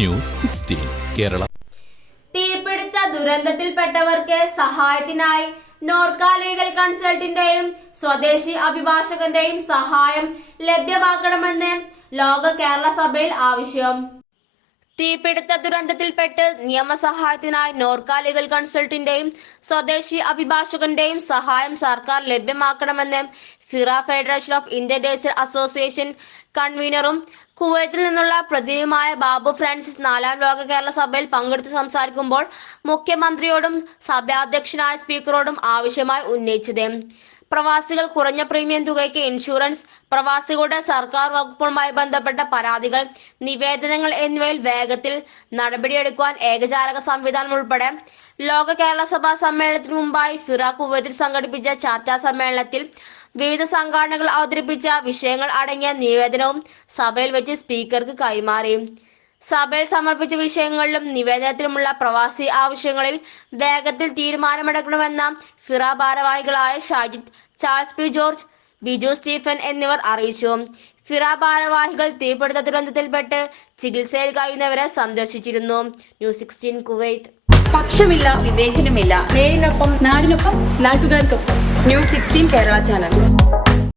News 16 Kerala. തീപിടുത്ത ദുരന്തത്തിൽപ്പെട്ടവർക്ക് സഹായത്തിനായി Norka legal കൺസൾട്ടിന്റെയും സ്വദേശി അഭിഭാഷകന്റെയും സഹായം ലഭ്യമാക്കണമെന്ന് ലോക കേരള സഭയിൽ ആവശ്യം. തീപിടുത്ത ദുരന്തത്തിൽപ്പെട്ട് നിയമസഹായത്തിനായി നോർക്ക ലീഗൽ കൺസൾട്ടിന്റെയും സ്വദേശി അഭിഭാഷകന്റെയും സഹായം സർക്കാർ ലഭ്യമാക്കണമെന്ന് ഫിറ ഫെഡറേഷൻ ഓഫ് ഇന്ത്യൻ ഡേഴ്സർ അസോസിയേഷൻ കൺവീനറും കുവൈത്തിൽ നിന്നുള്ള പ്രതിനിധിയുമായ ബാബു ഫ്രാൻസിസ് 4ാം ലോക കേരള സഭയിൽ പങ്കെടുത്ത് സംസാരിക്കുമ്പോൾ മുഖ്യമന്ത്രിയോടും സഭാധ്യക്ഷനായ സ്പീക്കറോടും ആവശ്യമായി ഉന്നയിച്ചത്. പ്രവാസികൾ കുറഞ്ഞ പ്രീമിയം തുകയ്ക്ക് ഇൻഷുറൻസ്, പ്രവാസികളുടെ സർക്കാർ വകുപ്പുകളുമായി ബന്ധപ്പെട്ട പരാതികൾ, നിവേദനങ്ങൾ എന്നിവയിൽ വേഗത്തിൽ നടപടിയെടുക്കുവാൻ ഏകജാലക സംവിധാനം ഉൾപ്പെടെ ലോക കേരള സഭാ സമ്മേളനത്തിന് മുമ്പായി ഫിറ കുവൈത്തിൽ സംഘടിപ്പിച്ച ചർച്ചാ സമ്മേളനത്തിൽ വിവിധ സംഘടനകൾ അവതരിപ്പിച്ച വിഷയങ്ങൾ അടങ്ങിയ നിവേദനവും സഭയിൽ വെച്ച് സ്പീക്കർക്ക് കൈമാറി. സഭയിൽ സമർപ്പിച്ച വിഷയങ്ങളിലും നിവേദനത്തിലുമുള്ള പ്രവാസി ആവശ്യങ്ങളിൽ വേഗത്തിൽ തീരുമാനമെടുക്കണമെന്ന ഫിറ ഭാരവാഹികളായ Shajid, Charles P George, Biju Stephen എന്നിവർ അറിയിച്ചു. ഫിറ ഭാരവാഹികൾ തീപിടുത്ത ദുരന്തത്തിൽപ്പെട്ട് ചികിത്സയിൽ കഴിയുന്നവരെ സന്ദർശിച്ചിരുന്നു. News 16 Kuwait. പക്ഷമില്ല, വിവേചനമില്ല. നേരിനൊപ്പം, നാടിനൊപ്പം, നാട്ടുകാർക്കൊപ്പം. News 16 Kerala channel.